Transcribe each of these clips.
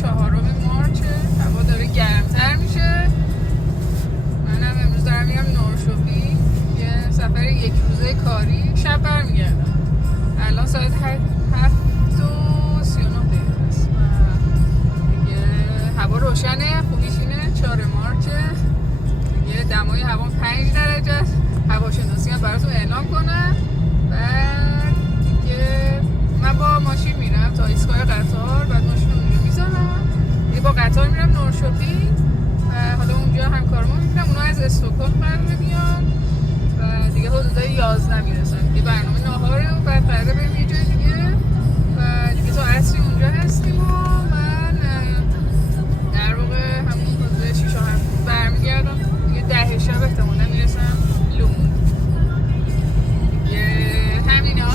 4 مارچ، هوا داره گرمتر میشه. منم امروز دارم میرم نورشوپی، یه سفر 1 روزه کاری. شب برمیگردم. الان ساعت 7:39 است و دیگه هوا روشنه. خوبیش اینه 4 مارچه، دیگه دمای هوا 5 درجه است. هواشناسی هم براتون اعلام کنم. بعد دیگه من با ماشین میرم تا ایستگاه قطار، بعد ماشین رو اونجا میذارم، دیگه با قطار میرم نورشوپی و حالا اونجا همکارمو میبینم. اونا از استکهلم قراره بیان و دیگه حدود 11 میرسن. دیگه برنامه ناهاره و بعد قراره بریم یه جای دیگه و دیگه تا عصری اونجا هستیم و من در واقع همون حدود 6:30 برمیگردم. دیگه 10 شب احتمالا میرسم لومون. دیگه همینا.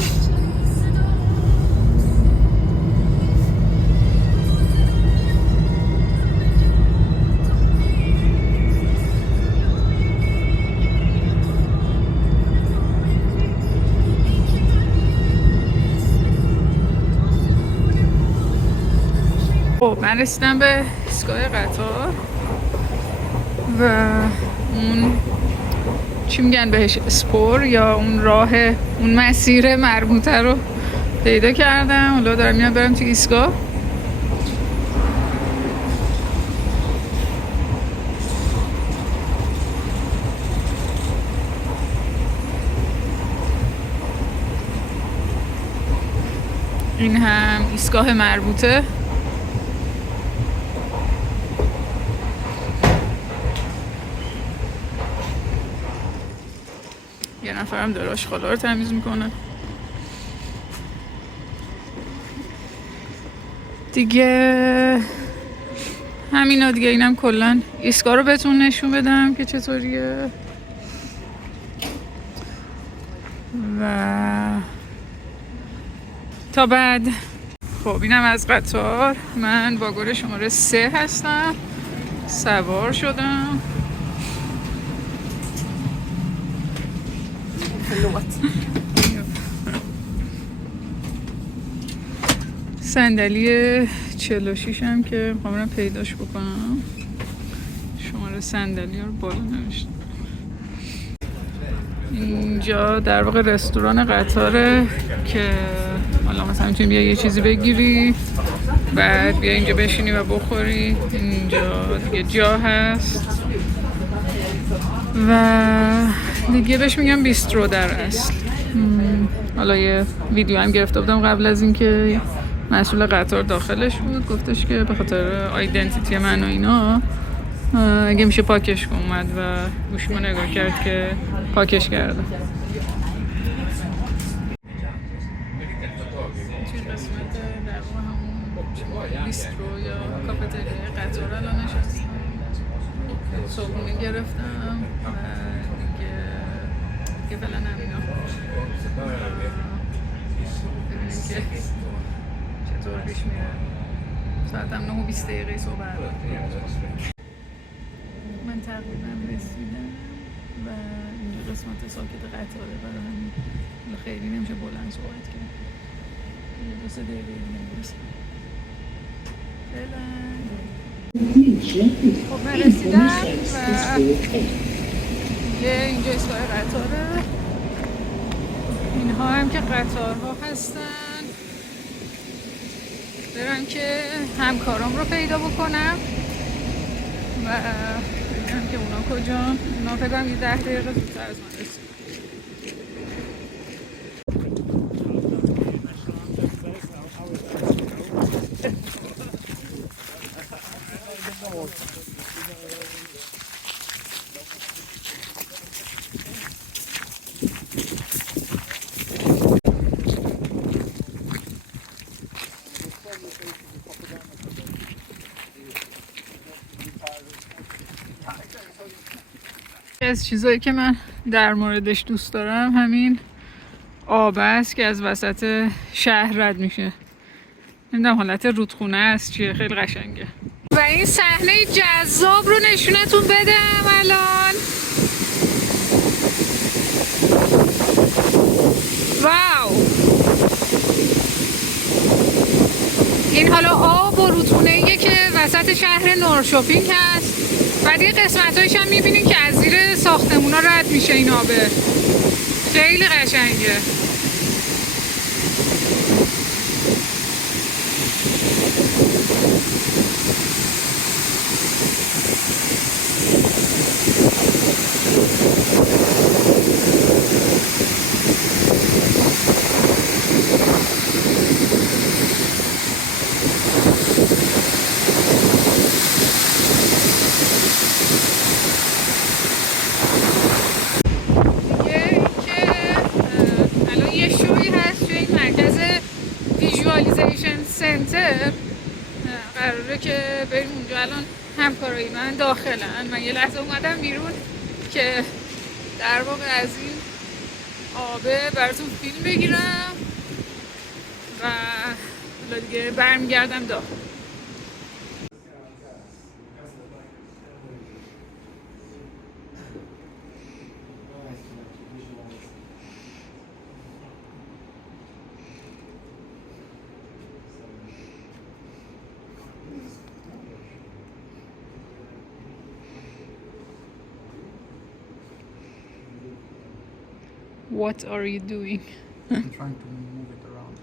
من رسیدم به ایستگاه قطار و اون چی میگن بهش، اسپور یا اون راه، اون مسیر مربوطه رو پیدا کردم. حالا دارم میرم برم توی ایستگاه. این هم ایستگاه مربوطه. یه نفرم داره آشغالا رو تمیز میکنه. دیگه همینا دیگه. اینم کلن ایستگاه رو بهتون نشون بدم که چطوریه. و تا بعد. خب اینم از قطار. من واگن شماره 3 هستم، سوار شدم. صندلی 46 هم که میخوام پیداش بکنم. شماره صندلی رو بالا نوشتم. اینجا در واقع رستوران قطاره که حالا مثلا میتونی بیا یه چیزی بگیری بعد بیا اینجا بشینی و بخوری. اینجا دیگه جا هست و دیگه بهش میگم بیسترو در اصل. حالا یه ویدیو هم گرفته بودم قبل از اینکه مسئول قطار داخلش بود، گفتش که به خاطر آیدنتیتی من و اینا اگه میشه پاکش کن. اومد و گوشیمو نگاه کرد که پاکش کردم. توی قسمت در واقع همون بیسترو یا کافتریای قطار الان نشستم. صبحونه گرفتم و دیگه فعلا همینا. ببینیم که چطور پیش میره. ساعتم 9:20 صبح. من تقریبا رسیدم و اینجا قسمت ساکت قطاره، برای همین خیلی نمیشه بلند صحبت کرد. یه 2-3 دقیقه دیگه میرسم. خب من رسیدم و دیگه اینجا ایستگاه قطاره. اینها هم که قطارها هستن. برم که همکارام رو پیدا بکنم و ببینم که اونا کجان. اونا فکر کنم یه 10 دقیقه زودتر از من رسیدن. از چیزایی که من در موردش دوست دارم همین آب است که از وسط شهر رد میشه. نمیدونم حالت رودخونه است چیه، خیلی قشنگه. و این صحنه جذاب رو نشونتون بدم الان. واو، این حالا آب با رودخونه‌ایه که وسط شهر نورشوپینگ هست و دیگه قسمت‌هایش هم می‌بینیم که از زیر ساختمونا رد میشه این آبه. خیلی قشنگه. سنتر قراره که بریم اونجا. الان همکارای من داخلن. من یه لحظه اومدم بیرون که در واقع از این آبه براتون فیلم بگیرم و دیگه برمیگردم داخل. What are you doing? I'm trying to move it around.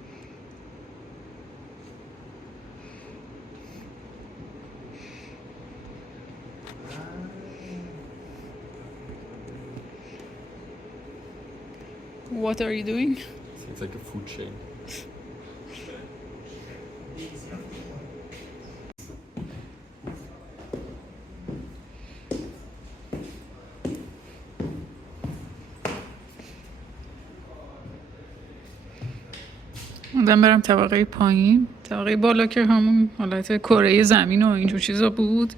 What are you doing? It's like a food chain. من برم طبقه پایین. طبقه بالا که همون حالت کره زمین و اینجور چیزا بود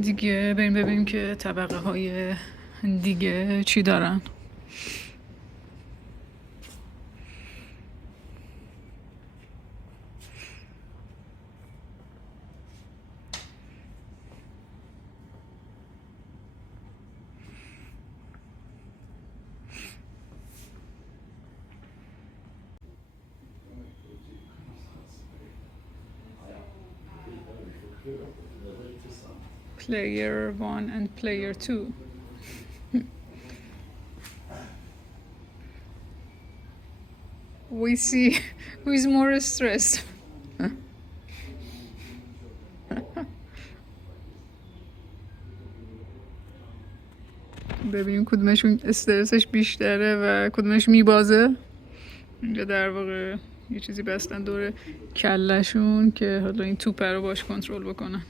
دیگه. بریم ببینیم که طبقه های دیگه چی دارن. Player 1 and player 2. We see who is more stressed. ببینیم کدومشون استرسش بیشتره و کدومش میبازه. اینجا در واقع یه چیزی بستن دور کلشون که حالا این توپ رو باش کنترل بکنن.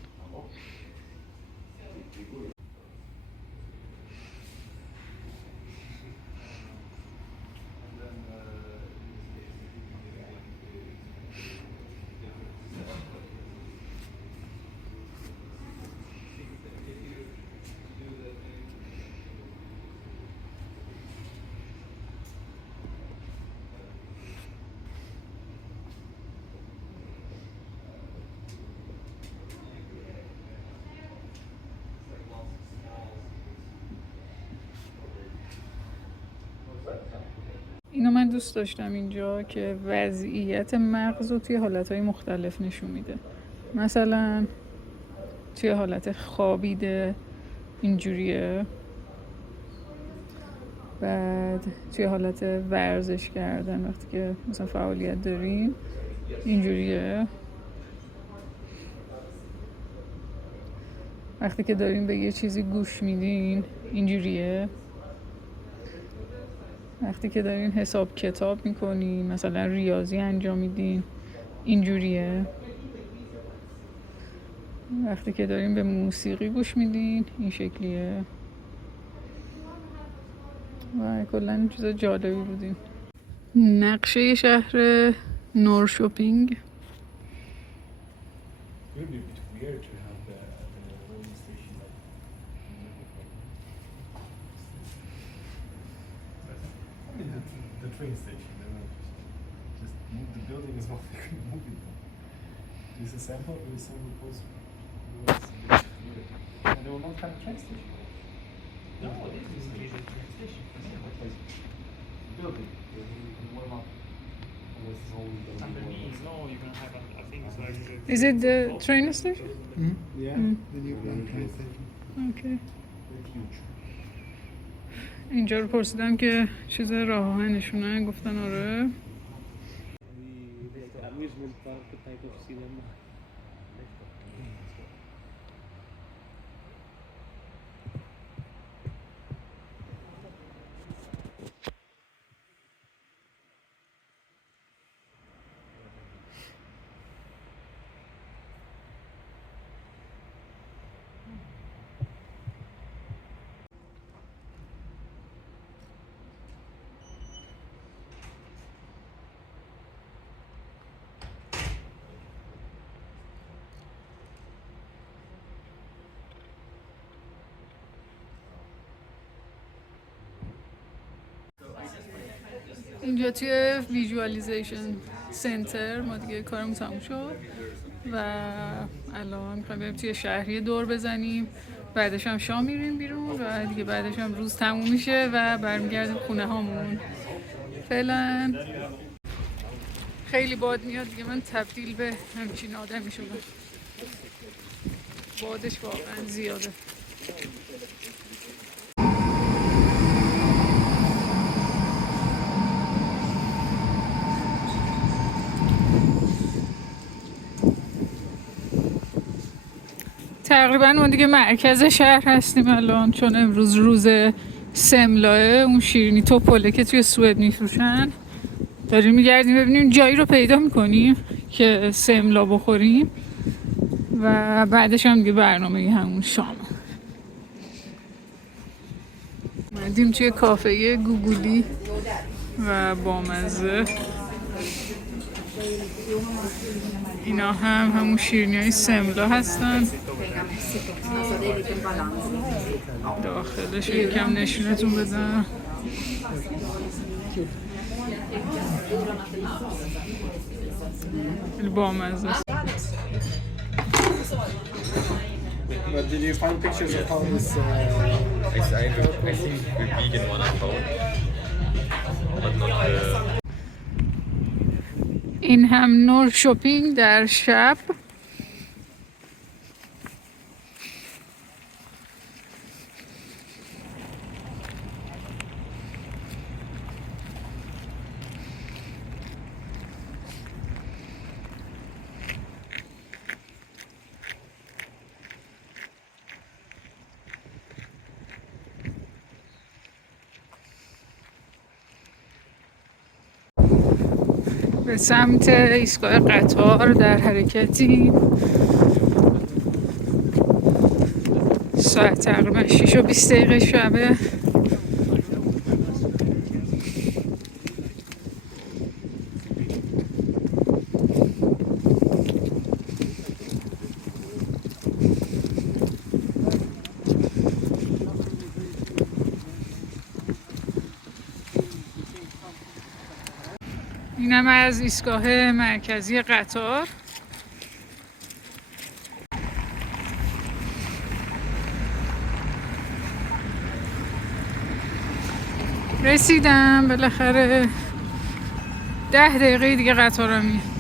اینو من دوست داشتم اینجا که وضعیت مغز رو توی حالتهای مختلف نشون میده. مثلا توی حالت خوابیده اینجوریه، بعد توی حالت ورزش کردن وقتی که مثلا فعالیت داریم اینجوریه، وقتی که داریم به یه چیزی گوش میدین اینجوریه، وقتی که دارین حساب کتاب میکنین مثلا ریاضی انجام میدین اینجوریه، وقتی که دارین به موسیقی گوش میدین این شکلیه و کلا این چیزا جالبی بودین. نقشه شهر نورشوپینگ. The train station. They will just move the building as well. They couldn't move it. This is sample. This sample post. And they will not have a train station. No, this is a train station. Building. Warm up. Underneath, no, you're gonna have, I think, Is it the train station? Yeah, the new train station. Okay. It's huge. اینجا رو پرسیدم که چیز راه آهنشونه، گفتن آره. amusement park type of cinema. اینجا توی ویژوالیزیشن سنتر ما دیگه کارمون تموم شد و الان میخوایم بریم توی شهری دور بزنیم، بعدش هم شام میریم بیرون و دیگه بعدش هم روز تموم میشه و برمیگردیم خونه هامون. فعلا خیلی باد میاد دیگه، من تبدیل به همچین آدمی شدم، بادش واقعا زیاده. تقریبا ما دیگه مرکز شهر هستیم الان، چون امروز روز سملاه، اون شیرینی توپله که توی سوئد میفروشن. داریم میگردیم ببینیم جایی رو پیدا میکنیم که سملا بخوریم و بعدش هم دیگه برنامه همون شام. اومدیم توی کافه گوگولی و بامزه. اینا هم همون شیرینی های سملا هستن. داخلش یکم نشونتون بدم. خیلی بامزه است. But did you find pictures of how this? I think the vegan one I found, but not این هم نور شاپینگ در شب. به سمت ایستگاه قطار در حرکتی. ساعت تقریبا 6:20 شبه. اینم از ایستگاه مرکزی قطار. رسیدم بالاخره. 10 دقیقه دیگه قطارم میاد.